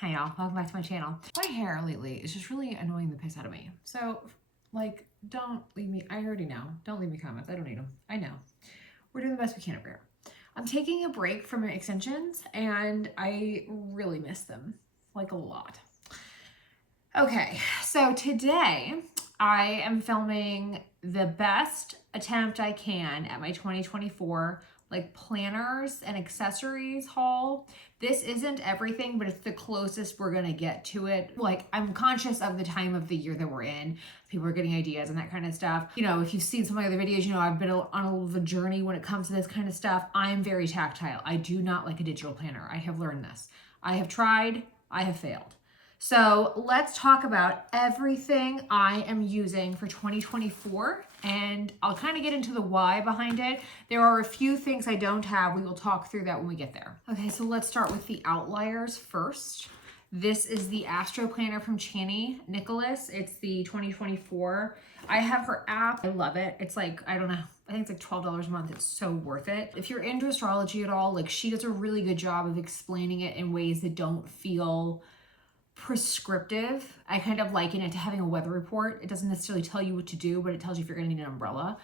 Hi y'all, welcome back to my channel. My hair lately is just really annoying the piss out of me. So, like, don't leave me, I already know. Don't leave me comments, I don't need them. I know. We're doing the best we can over here. I'm taking a break from extensions and I really miss them, like a lot. Okay, so today I am filming the best attempt I can at my 2024 like planners and accessories haul. This isn't everything, but it's the closest we're gonna get to it. Like, I'm conscious of the time of the year that we're in. People are getting ideas and that kind of stuff. You know, if you've seen some of my other videos, you know I've been on a little of a journey when it comes to this kind of stuff. I'm very tactile. I do not like a digital planner. I have learned this. I have tried, I have failed. So let's talk about everything I am using for 2024, and I'll kind of get into the why behind it. There are a few things I don't have. We will talk through that when we get there. Okay, so let's start with the outliers first. This is the Astro planner from CHANI Labyrinthios. It's the 2024. I have her app. I love it. It's like, I don't know, I think it's like $12 a month. It's so worth it. If you're into astrology at all, like she does a really good job of explaining it in ways that don't feel prescriptive. I kind of liken it to having a weather report. It doesn't necessarily tell you what to do, but it tells you if you're gonna need an umbrella.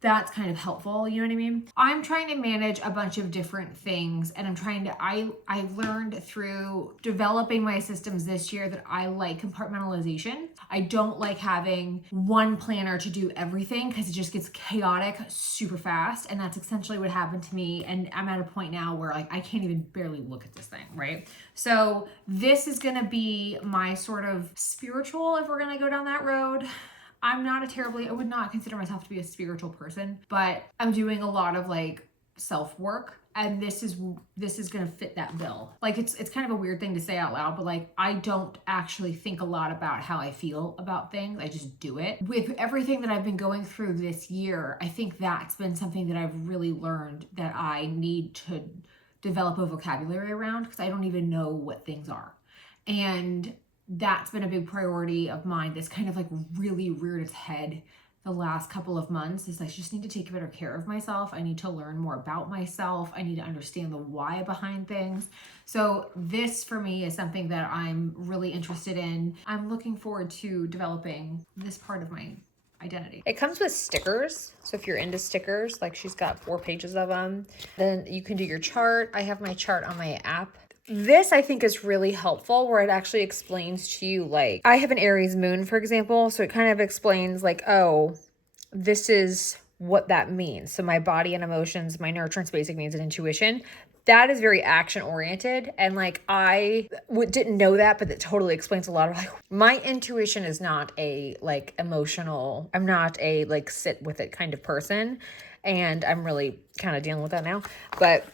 That's kind of helpful, you know what I mean? I'm trying to manage a bunch of different things, and I'm trying to, I learned through developing my systems this year that I like compartmentalization. I don't like having one planner to do everything because it just gets chaotic super fast, and that's essentially what happened to me. And I'm at a point now where like I can't even barely look at this thing, right? So this is gonna be my sort of spiritual, if we're gonna go down that road. I'm not I would not consider myself to be a spiritual person, but I'm doing a lot of like self-work, and this is gonna fit that bill. Like it's kind of a weird thing to say out loud, but like I don't actually think a lot about how I feel about things. I just do it. With everything that I've been going through this year, I think that's been something that I've really learned that I need to develop a vocabulary around, because I don't even know what things are. And that's been a big priority of mine. This kind of like really reared its head the last couple of months. Is I just need to take better care of myself. I need to learn more about myself. I need to understand the why behind things. So this for me is something that I'm really interested in. I'm looking forward to developing this part of my identity. It comes with stickers. So if you're into stickers, like she's got 4 pages of them, then you can do your chart. I have my chart on my app. This I think is really helpful, where it actually explains to you, like I have an Aries moon, for example. So it kind of explains like, oh, this is what that means. So my body and emotions, my nurturance, basic needs, and intuition, that is very action oriented. And like I didn't know that, but that totally explains a lot of like my intuition is not a like emotional, I'm not a like sit with it kind of person. And I'm really kind of dealing with that now. But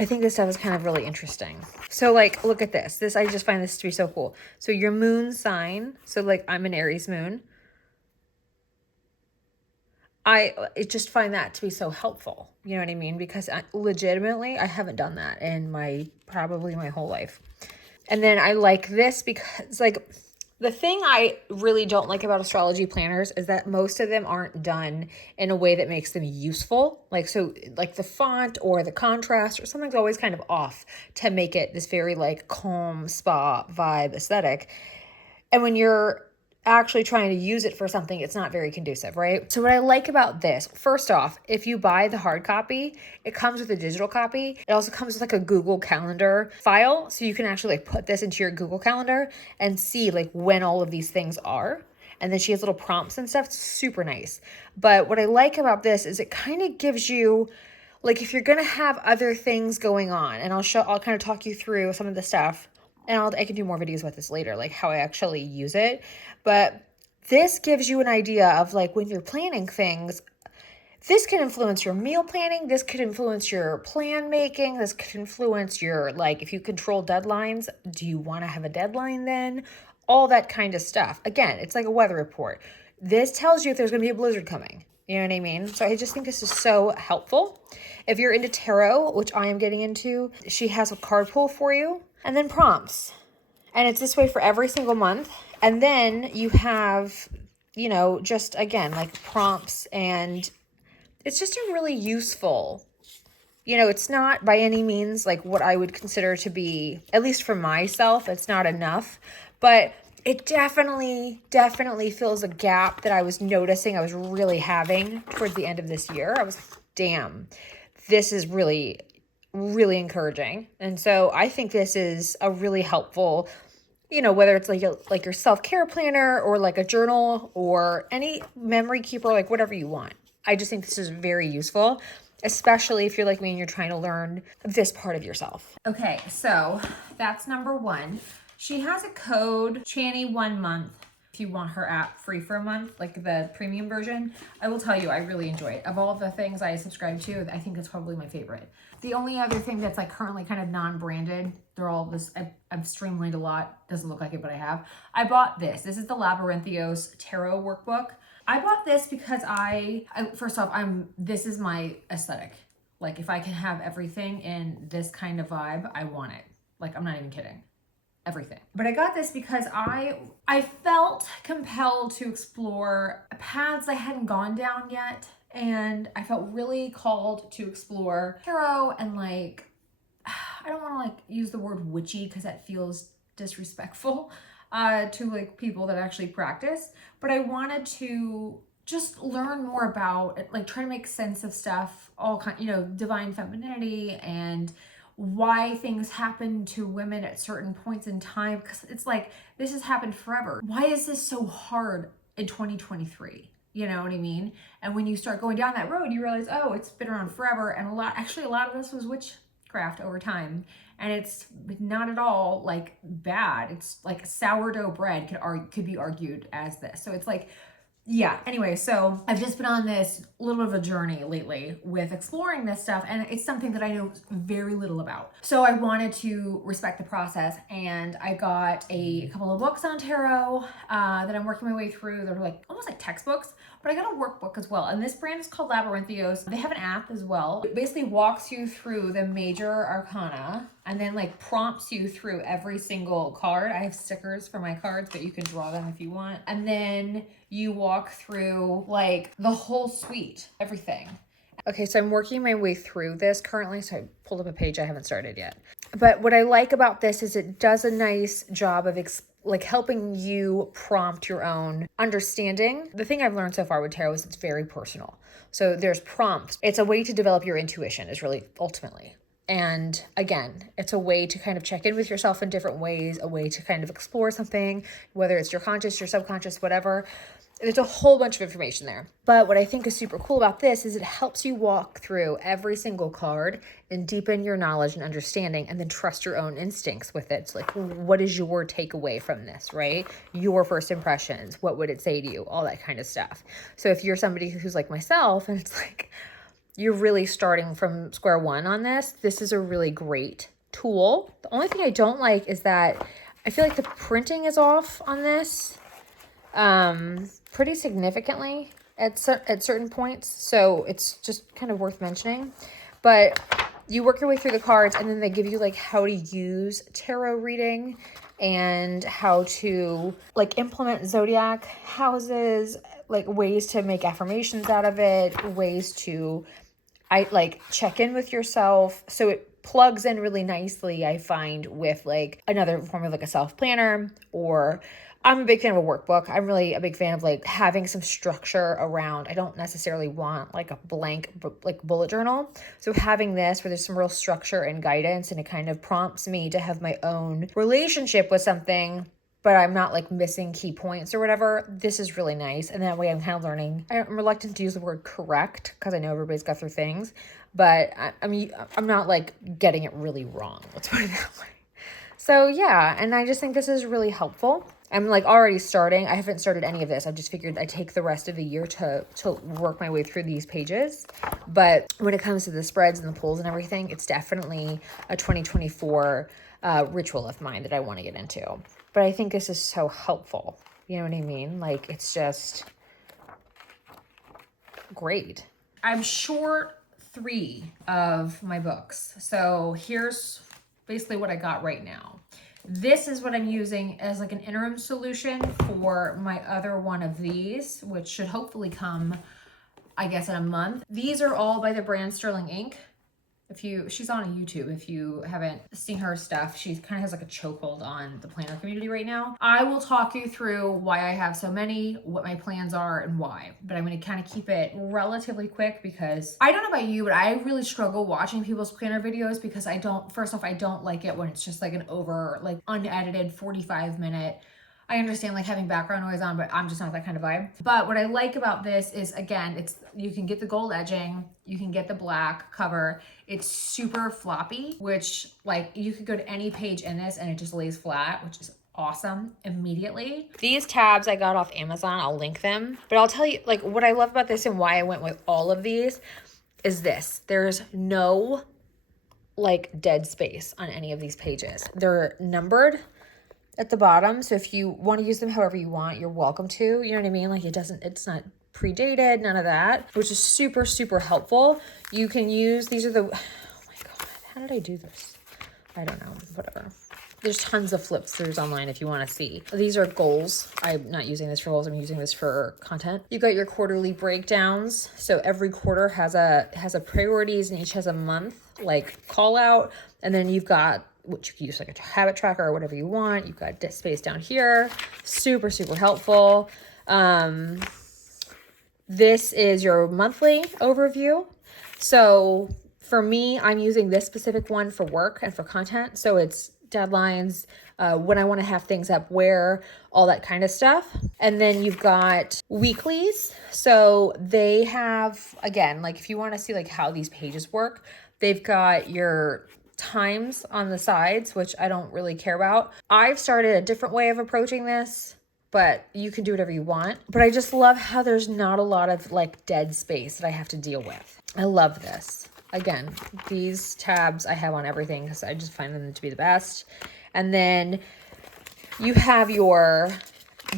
I think this stuff is kind of really interesting. So like, look at this. I just find this to be so cool. So your moon sign. So like I'm an Aries moon. I just find that to be so helpful. You know what I mean? Because legitimately, I haven't done that in probably my whole life. And then I like this because like, the thing I really don't like about astrology planners is that most of them aren't done in a way that makes them useful. Like, so like the font or the contrast or something's always kind of off to make it this very like calm spa vibe aesthetic. And when you're actually trying to use it for something, it's not very conducive, right? So what I like about this, first off, if you buy the hard copy, it comes with a digital copy. It also comes with like a Google Calendar file. So you can actually like put this into your Google Calendar and see like when all of these things are. And then she has little prompts and stuff. It's super nice. But what I like about this is it kind of gives you, like if you're going to have other things going on, and I'll kind of talk you through some of the stuff. And I can do more videos with this later, like how I actually use it. But this gives you an idea of like when you're planning things, this can influence your meal planning. This could influence your plan making. This could influence your, like, if you control deadlines, do you want to have a deadline then? All that kind of stuff. Again, it's like a weather report. This tells you if there's going to be a blizzard coming. You know what I mean? So I just think this is so helpful. If you're into tarot, which I am getting into, she has a card pull for you. And then prompts. And it's this way for every single month. And then you have, you know, just again, like prompts. And it's just a really useful, You know, it's not by any means like what I would consider to be, at least for myself, it's not enough, but it definitely fills a gap that I was noticing I was really having towards the end of this year. I was like, damn, this is really encouraging. And so I think this is a really helpful, you know, whether it's like your self-care planner or like a journal or any memory keeper, like whatever you want. I just think this is very useful, especially if you're like me and you're trying to learn this part of yourself. Okay, so that's number one. She has a code, CHANI 1 month, if you want her app free for a month, like the premium version. I will tell you, I really enjoy it. Of all of the things I subscribe to, I think it's probably my favorite. The only other thing that's like currently kind of non-branded, they're all this, I've streamlined a lot, doesn't look like it, but I have. I bought this. This is the Labyrinthios Tarot Workbook. I bought this because first off, this is my aesthetic. Like if I can have everything in this kind of vibe, I want it. Like I'm not even kidding. Everything. But I got this because I felt compelled to explore paths I hadn't gone down yet. And I felt really called to explore tarot and like, I don't want to like use the word witchy because that feels disrespectful to like people that actually practice. But I wanted to just learn more about it, like try to make sense of stuff, all kind, you know, divine femininity and why things happen to women at certain points in time. Because it's like, this has happened forever. Why is this so hard in 2023? You know what I mean? And when you start going down that road, you realize, oh, it's been around forever. And a lot of this was witchcraft over time. And it's not at all like bad. It's like sourdough bread could be argued as this. So it's like, yeah, anyway, so I've just been on this little bit of a journey lately with exploring this stuff, and it's something that I know very little about. So I wanted to respect the process, and I got a couple of books on tarot that I'm working my way through. They're like almost like textbooks, but I got a workbook as well. And this brand is called Labyrinthios. They have an app as well. It basically walks you through the major arcana and then like prompts you through every single card. I have stickers for my cards, but you can draw them if you want. And then you walk through like the whole suite, everything. Okay, so I'm working my way through this currently, so I pulled up a page I haven't started yet. But what I like about this is it does a nice job of like helping you prompt your own understanding. The thing I've learned so far with tarot is it's very personal. So there's prompts. It's a way to develop your intuition is really ultimately. And again, it's a way to kind of check in with yourself in different ways, a way to kind of explore something, whether it's your conscious, your subconscious, whatever. There's a whole bunch of information there. But what I think is super cool about this is it helps you walk through every single card and deepen your knowledge and understanding and then trust your own instincts with it. So like, what is your takeaway from this, right? Your first impressions, what would it say to you? All that kind of stuff. So if you're somebody who's like myself and it's like, you're really starting from square one on this, this is a really great tool. The only thing I don't like is that I feel like the printing is off on this. Pretty significantly at certain points. So it's just kind of worth mentioning. But you work your way through the cards and then they give you like how to use tarot reading and how to like implement zodiac houses, like ways to make affirmations out of it, ways to check in with yourself. So it plugs in really nicely, I find, with like another form of like a self planner, or I'm a big fan of a workbook. I'm really a big fan of like having some structure around. I don't necessarily want like a blank like bullet journal. So having this where there's some real structure and guidance and it kind of prompts me to have my own relationship with something, but I'm not like missing key points or whatever. This is really nice. And that way I'm kind of learning. I'm reluctant to use the word correct because I know everybody's got their things, but I'm not like getting it really wrong. Let's put it that way. So yeah, and I just think this is really helpful. I'm like already starting. I haven't started any of this. I've just figured I'd take the rest of the year to work my way through these pages. But when it comes to the spreads and the pulls and everything, it's definitely a 2024 ritual of mine that I want to get into. But I think this is so helpful. You know what I mean? Like, it's just great. I'm short 3 of my books. So here's basically what I got right now. This is what I'm using as like an interim solution for my other one of these, which should hopefully come, I guess, in a month. These are all by the brand Sterling Ink. She's on YouTube. If you haven't seen her stuff, she kind of has like a chokehold on the planner community right now. I will talk you through why I have so many, what my plans are, and why. But I'm going to kind of keep it relatively quick because I don't know about you, but I really struggle watching people's planner videos because first off, I don't like it when it's just like like unedited 45-minute. I understand like having background noise on, but I'm just not that kind of vibe. But what I like about this is, again, you can get the gold edging, you can get the black cover. It's super floppy, which like you could go to any page in this and it just lays flat, which is awesome immediately. These tabs I got off Amazon, I'll link them. But I'll tell you like what I love about this and why I went with all of these is this. There's no like dead space on any of these pages. They're numbered at the bottom. So if you want to use them however you want, you're welcome to. You know what I mean? Like it's not predated, none of that, which is super, super helpful. You can use, oh my God, how did I do this? I don't know, whatever. There's tons of flip throughs online if you want to see. These are goals. I'm not using this for goals. I'm using this for content. You've got your quarterly breakdowns. So every quarter has a priorities and each has a month like call out. And then you've got which you can use like a habit tracker or whatever you want. You've got disk space down here. Super, super helpful. This is your monthly overview. So for me, I'm using this specific one for work and for content. So it's deadlines, when I want to have things up, where, all that kind of stuff. And then you've got weeklies. So they have, again, like if you want to see like how these pages work, they've got your times on the sides, which I don't really care about. I've started a different way of approaching this, but you can do whatever you want. But I just love how there's not a lot of like dead space that I have to deal with. I love this. Again, these tabs I have on everything because I just find them to be the best. And then you have your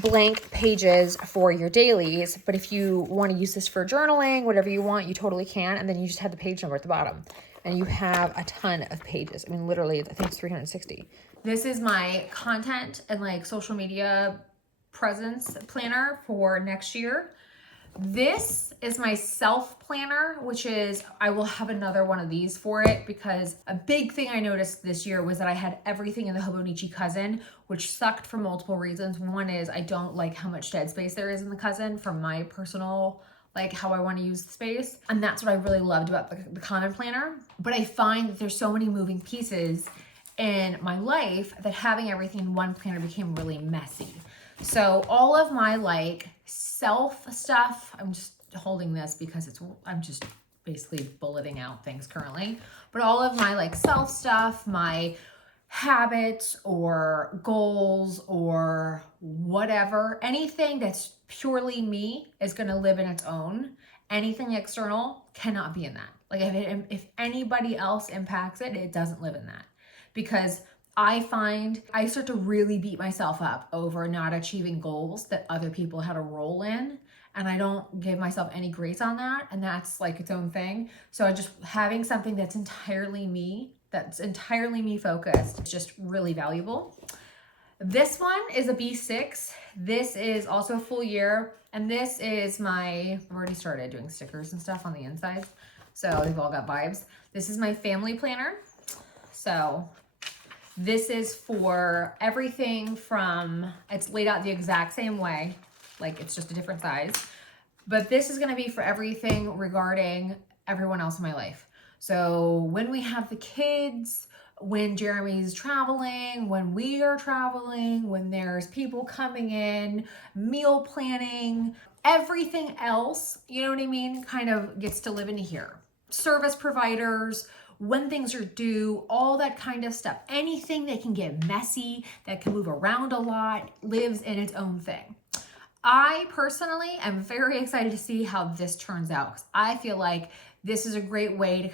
blank pages for your dailies, but if you want to use this for journaling, whatever you want, you totally can. And then you just have the page number at the bottom. And you have a ton of pages. I mean, literally, I think it's 360. This is my content and like social media presence planner for next year. This is my self planner, which is, I will have another one of these for it because a big thing I noticed this year was that I had everything in the Hobonichi Cousin, which sucked for multiple reasons. One is I don't like how much dead space there is in the Cousin from my personal like how I want to use the space. And that's what I really loved about the Common Planner. But I find that there's so many moving pieces in my life that having everything in one planner became really messy. So all of my like self stuff, I'm just holding this because I'm just basically bulleting out things currently. But all of my like self stuff, my habits or goals or whatever, anything that's purely me is going to live in its own. Anything external cannot be in that. Like if anybody else impacts it, it doesn't live in that. Because I find I start to really beat myself up over not achieving goals that other people had a role in. And I don't give myself any grace on that. And that's like its own thing. So I just having something that's entirely me focused, it's just really valuable. This one is a B6. This is also a full year. And this is I've already started doing stickers and stuff on the insides. So they've all got vibes. This is my family planner. So this is for everything from, it's laid out the exact same way, like it's just a different size. But this is gonna be for everything regarding everyone else in my life. So when we have the kids, when Jeremy's traveling, when we are traveling, when there's people coming in, meal planning, everything else, you know what I mean, kind of gets to live into here. Service providers, when things are due, all that kind of stuff. Anything that can get messy, that can move around a lot, lives in its own thing. I personally am very excited to see how this turns out because I feel like this is a great way to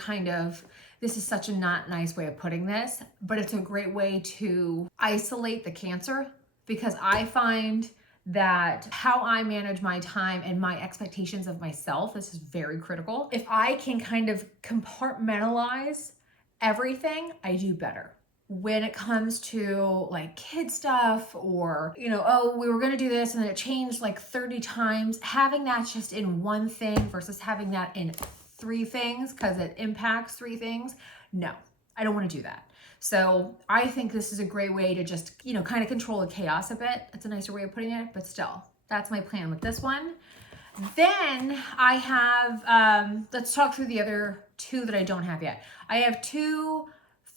this is such a not nice way of putting this, but it's a great way to isolate the Cancer because I find that how I manage my time and my expectations of myself, this is very critical. If I can kind of compartmentalize everything, I do better. When it comes to like kid stuff or, oh, we were gonna do this and then it changed like 30 times, having that just in one thing versus having that in 3 things because it impacts 3 things. No, I don't want to do that. So I think this is a great way to just, you know, kind of control the chaos a bit. It's a nicer way of putting it, but still, that's my plan with this one. Then I have, let's talk through the other 2 that I don't have yet. I have 2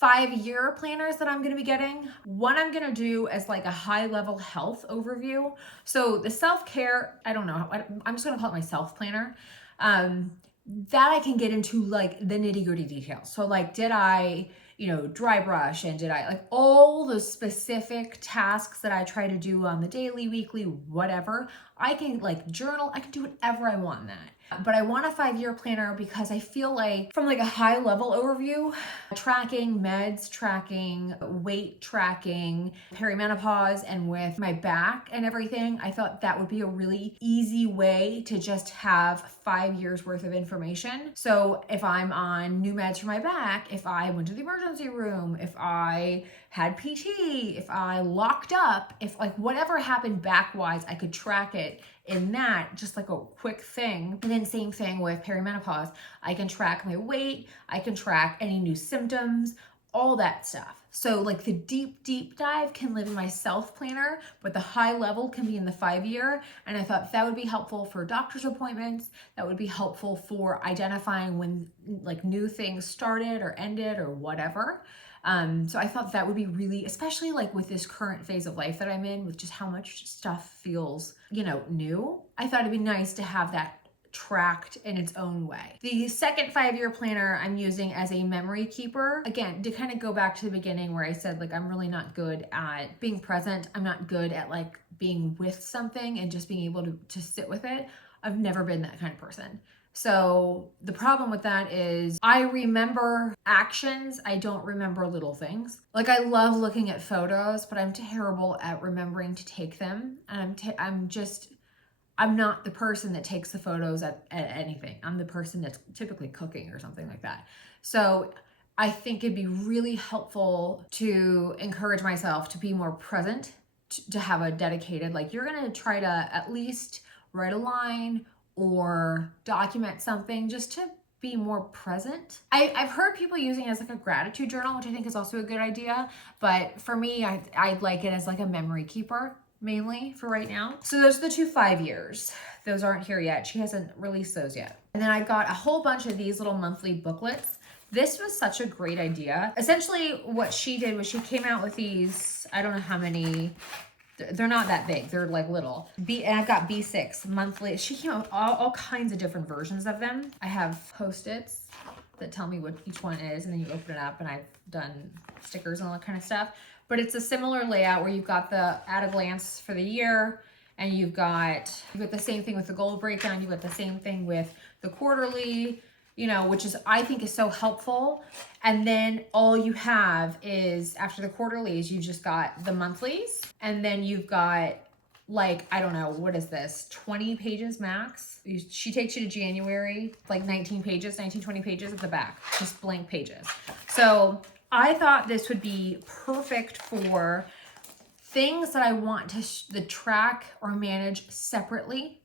5-year planners that I'm going to be getting. One I'm going to do as like a high level health overview. So the self-care, I don't know, I'm just going to call it my self planner. That I can get into like the nitty gritty details. So like, did I, you know, dry brush, and did I like all the specific tasks that I try to do on the daily, weekly, whatever. I can like journal, I can do whatever I want in that. But I want a 5-year planner because I feel like from like a high level overview, tracking meds, tracking weight tracking, perimenopause, and with my back and everything, I thought that would be a really easy way to just have 5 years worth of information. So if I'm on new meds for my back, if I went to the emergency room, if I had PT, if I locked up, if like whatever happened back wise, I could track it in that, just like a quick thing. And then same thing with perimenopause. I can track my weight, I can track any new symptoms, all that stuff. So like the deep dive can live in my self planner, but the high level can be in the 5-year. And I thought that would be helpful for doctor's appointments. That would be helpful for identifying when like new things started or ended or whatever. So I thought that would be really, especially like with this current phase of life that I'm in, with just how much stuff feels, you know, new. I thought it'd be nice to have that tracked in its own way. The second 5-year planner I'm using as a memory keeper. Again, to kind of go back to the beginning where I said like I'm really not good at being present. I'm not good at like being with something and just being able to sit with it. I've never been that kind of person. So the problem with that is I remember actions, I don't remember little things. Like I love looking at photos, but I'm terrible at remembering to take them. And I'm not the person that takes the photos at anything. I'm the person that's typically cooking or something like that. So I think it'd be really helpful to encourage myself to be more present, to have a dedicated, like you're gonna try to at least write a line or document something just to be more present. I've heard people using it as like a gratitude journal, which I think is also a good idea. But for me, I'd like it as like a memory keeper mainly for right now. So those are the 2 5-years. Those aren't here yet. She hasn't released those yet. And then I got a whole bunch of these little monthly booklets. This was such a great idea. Essentially what she did was she came out with these, I don't know how many, they're not that big. They're like little. And I've got B6 monthly. She came out with all kinds of different versions of them. I have Post-its that tell me what each one is, and then you open it up, and I've done stickers and all that kind of stuff. But it's a similar layout where you've got the at a glance for the year, and you've got the same thing with the goal breakdown. You've got the same thing with the quarterly, you know, which is, I think is so helpful. And then all you have is, after the quarterlies, you've just got the monthlies, and then you've got like, I don't know, what is this, 20 pages max? She takes you to January, like 19 pages, 20 pages at the back, just blank pages. So I thought this would be perfect for things that I want to track or manage separately.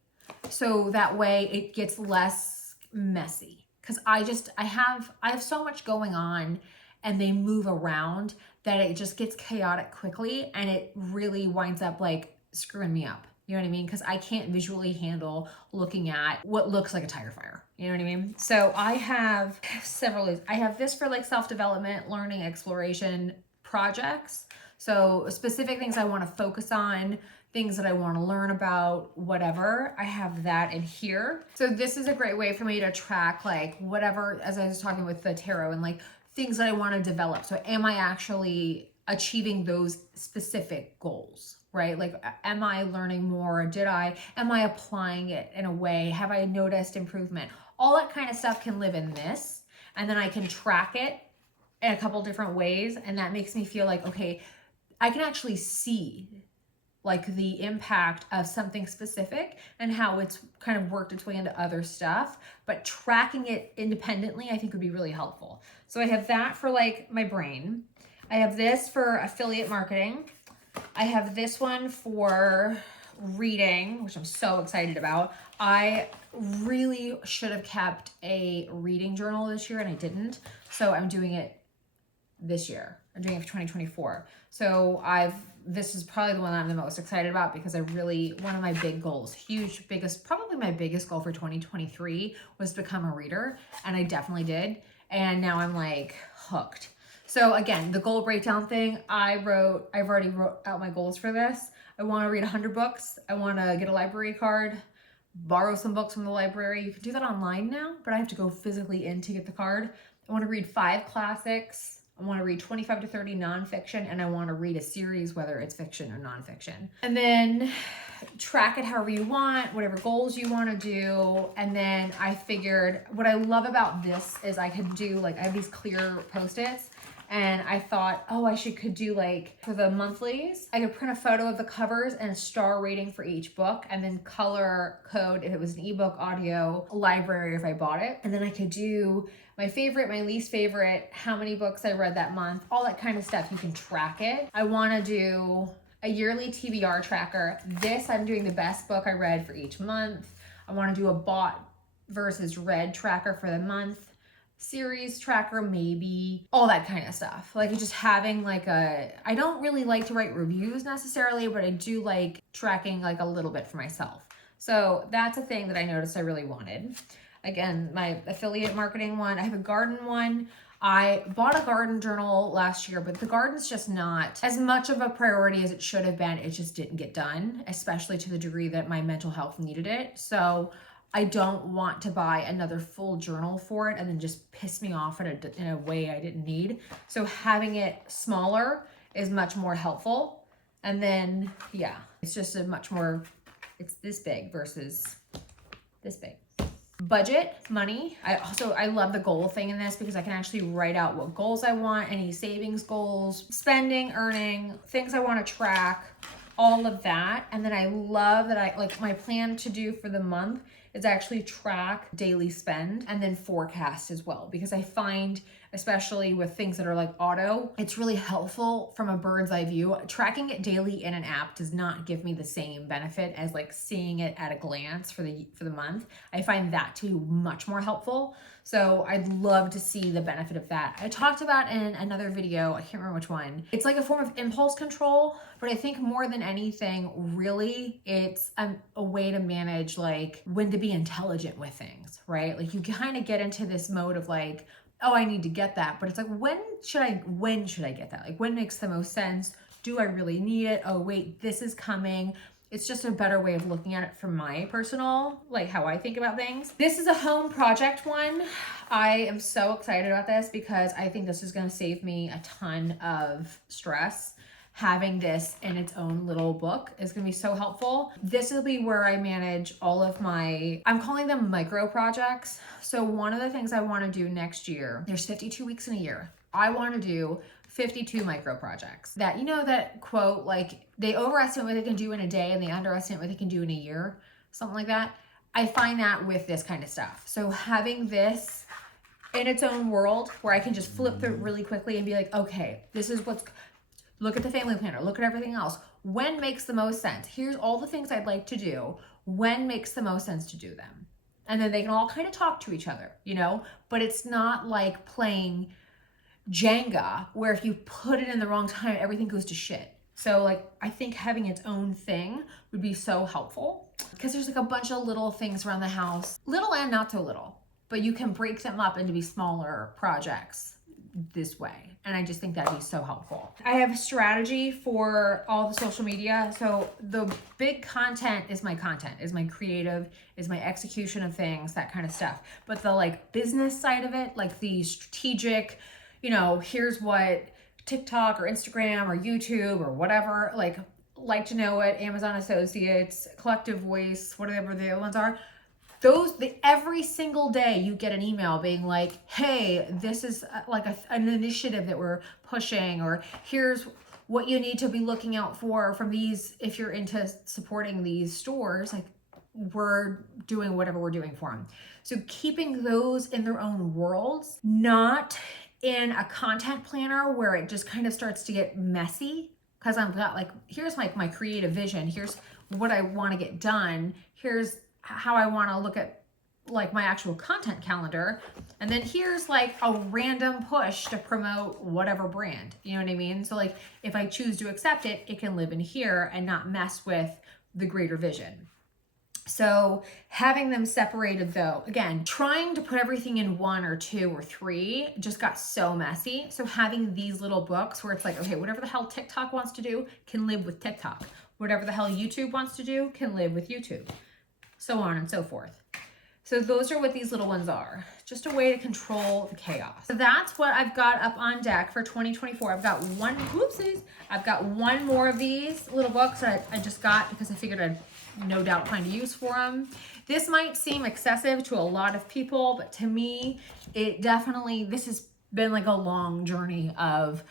So that way it gets less messy. Cause I have so much going on, and they move around that it just gets chaotic quickly, and it really winds up like screwing me up. You know what I mean? Because I can't visually handle looking at what looks like a tire fire. You know what I mean? So I have several. I have this for like self-development, learning, exploration projects. So specific things I want to focus on, things that I want to learn about, whatever. I have that in here. So this is a great way for me to track like whatever, as I was talking with the tarot, and like things that I want to develop. So am I actually achieving those specific goals? Right? Like, am I learning more? Am I applying it in a way? Have I noticed improvement? All that kind of stuff can live in this. And then I can track it in a couple different ways. And that makes me feel like, okay, I can actually see like the impact of something specific and how it's kind of worked its way into other stuff. But tracking it independently, I think would be really helpful. So I have that for like my brain. I have this for affiliate marketing. I have this one for reading, which I'm so excited about. I really should have kept a reading journal this year and I didn't. So I'm doing it this year. I'm doing it for 2024. So this is probably the one I'm the most excited about because one of my big goals, probably my biggest goal for 2023 was to become a reader. And I definitely did. And now I'm like hooked. So again, the goal breakdown thing, I've already wrote out my goals for this. I want to read 100 books. I want to get a library card, borrow some books from the library. You can do that online now, but I have to go physically in to get the card. I want to read 5 classics. I want to read 25 to 30 nonfiction, and I want to read a series, whether it's fiction or nonfiction. And then track it however you want, whatever goals you want to do. And then I figured what I love about this is I could do I have these clear Post-its. And I thought, could do for the monthlies, I could print a photo of the covers and a star rating for each book and then color code if it was an ebook, audio, library if I bought it. And then I could do my favorite, my least favorite, how many books I read that month, all that kind of stuff. You can track it. I want to do a yearly TBR tracker. I'm doing the best book I read for each month. I want to do a bought versus read tracker for the month. Series tracker, maybe, all that kind of stuff. Just having I don't really like to write reviews necessarily, but I do like tracking a little bit for myself. So that's a thing that I noticed I really wanted. Again, my affiliate marketing one, I have a garden one. I bought a garden journal last year, but the garden's just not as much of a priority as it should have been. It just didn't get done, especially to the degree that my mental health needed it. So I don't want to buy another full journal for it and then just piss me off in a way I didn't need. So having it smaller is much more helpful. And then, yeah, it's just it's this big versus this big. Budget, money. I love the goal thing in this because I can actually write out what goals I want, any savings goals, spending, earning, things I want to track, all of that. And then I love that my plan to do for the month is actually track daily spend and then forecast as well. Because I find, especially with things that are auto, it's really helpful from a bird's eye view. Tracking it daily in an app does not give me the same benefit as seeing it at a glance for the month. I find that to be much more helpful. So I'd love to see the benefit of that. I talked about in another video, I can't remember which one. It's a form of impulse control, but I think more than anything, really, it's a way to manage when to be intelligent with things, right? You kind of get into this mode of I need to get that, but it's when should I get that? When makes the most sense? Do I really need it? Oh wait, this is coming. It's just a better way of looking at it from my personal, how I think about things. This is a home project one. I am so excited about this because I think this is going to save me a ton of stress. Having this in its own little book is going to be so helpful. This will be where I manage all of I'm calling them micro projects. So one of the things I want to do next year, there's 52 weeks in a year. I want to do 52 micro projects that, that quote, they overestimate what they can do in a day and they underestimate what they can do in a year, something like that. I find that with this kind of stuff. So having this in its own world where I can just flip through it really quickly and be okay, this is look at the family planner, look at everything else. When makes the most sense? Here's all the things I'd like to do. When makes the most sense to do them? And then they can all kind of talk to each other, but it's not like playing Jenga where if you put it in the wrong time, everything goes to shit. So I think having its own thing would be so helpful because there's a bunch of little things around the house, little and not so little, but you can break them up into be smaller projects this way. And I just think that'd be so helpful. I have a strategy for all the social media. So the big content, is my creative, is my execution of things, that kind of stuff. But the business side of it, the strategic, here's what TikTok or Instagram or YouTube or whatever, like to know it, Amazon Associates, Collective Voice, whatever the other ones are. Every single day you get an email being hey, this is an initiative that we're pushing, or here's what you need to be looking out for from these, if you're into supporting these stores, we're doing whatever we're doing for them. So keeping those in their own worlds, not in a content planner where it just kind of starts to get messy because I've got like, here's like my creative vision. Here's what I want to get done. Here's how I want to look at like my actual content calendar. And then here's like a random push to promote whatever brand, you know what I mean? So like if I choose to accept it, it can live in here and not mess with the greater vision. So having them separated though, again, trying to put everything in 1 or 2 or 3 just got so messy. So having these little books where it's like, okay, whatever the hell TikTok wants to do can live with TikTok. Whatever the hell YouTube wants to do can live with YouTube. So on and so forth. So those are what these little ones are. Just a way to control the chaos. So that's what I've got up on deck for 2024. I've got I've got one more of these little books that I just got because I figured I'd no doubt find a use for them. This might seem excessive to a lot of people, but to me, this has been like a long journey of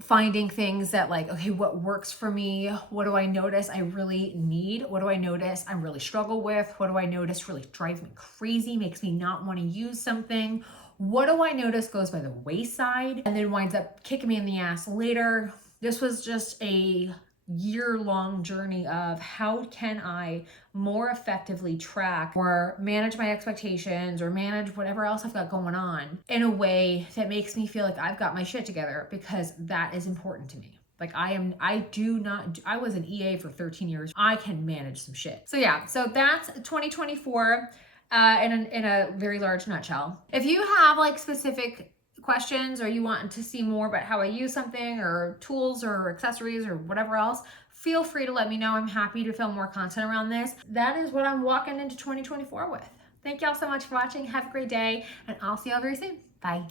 finding things that like, okay, what works for me? What do I notice I really need? What do I notice I really struggle with? What do I notice really drives me crazy, makes me not want to use something? What do I notice goes by the wayside and then winds up kicking me in the ass later? This was just a year-long journey of how can I more effectively track or manage my expectations or manage whatever else I've got going on in a way that makes me feel like I've got my shit together, because that is important to me. Like I was an EA for 13 years. I can manage some shit. So yeah, so that's 2024 in a very large nutshell. If you have like specific questions or you want to see more about how I use something or tools or accessories or whatever else, feel free to let me know. I'm happy to film more content around this. That is what I'm walking into 2024 with. Thank y'all so much for watching. Have a great day, and I'll see y'all very soon. Bye.